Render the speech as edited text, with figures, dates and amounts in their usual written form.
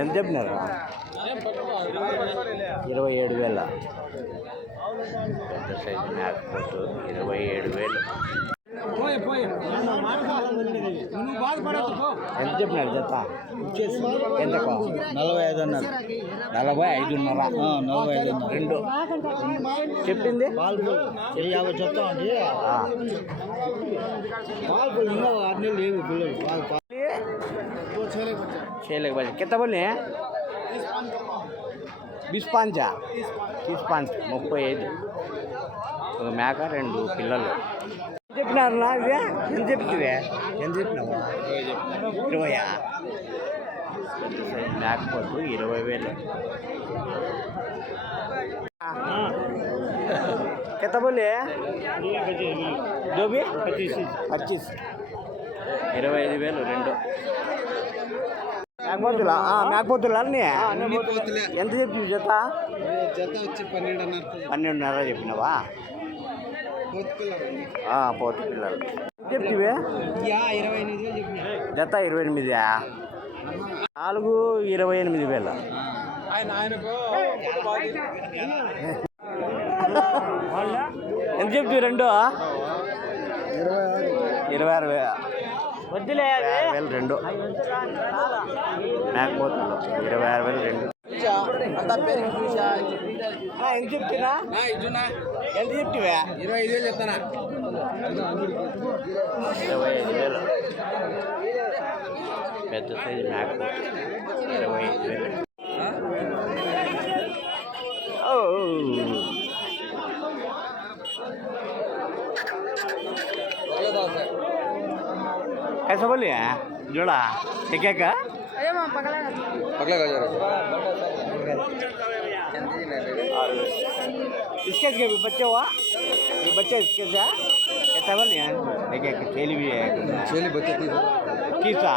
ఎంత చెప్పినారు? 27,000. పెద్ద సైజు మేకపోతు 27,000. ఎంత చెప్పినాడు జత? ఎంతకు? 45 45,500. 2 చెప్పింది పాలు 50 చెప్తామండి. పాలు ఇంకా 6 నెలలు లేవు పిల్లలు. చేయలేక బజ కింద బోల్ని 20 35. ఒక మేక 2 పిల్లలు. చెప్పినారు నా ఇవే? ఎంత చెప్తివే? ఎంత చెప్పినావు? 20. మేకపోతు 20,000. కింద బోల్ని జోబి 25. 25,000 2 మేకపోతులా? మేకపోతులు అన్నీ ఎంత చెప్తుంది జత? జత వచ్చి 12.5 చెప్పినావా? పోతు పిల్లలు చెప్తివే? 28,000 చెప్పిన జత 28. 4 28,000. ఎంత చెప్తివి 2? 26,000. వద్దులే 2 మేకపోతులు 26,000 2. ఎంత చెప్తున్నా? ఎంత చెప్తివా? 25,000 చెప్తానా? 25,000. పెద్ద సైజు మేకపోతు 25,000. कैसा बोलिए जोड़ा ठीक है क्या? पगला का इसके भी बच्चे हुआ ये बच्चे इसके से कैसा बोलिए? देखिए खेली भी है चली बच्चे किसा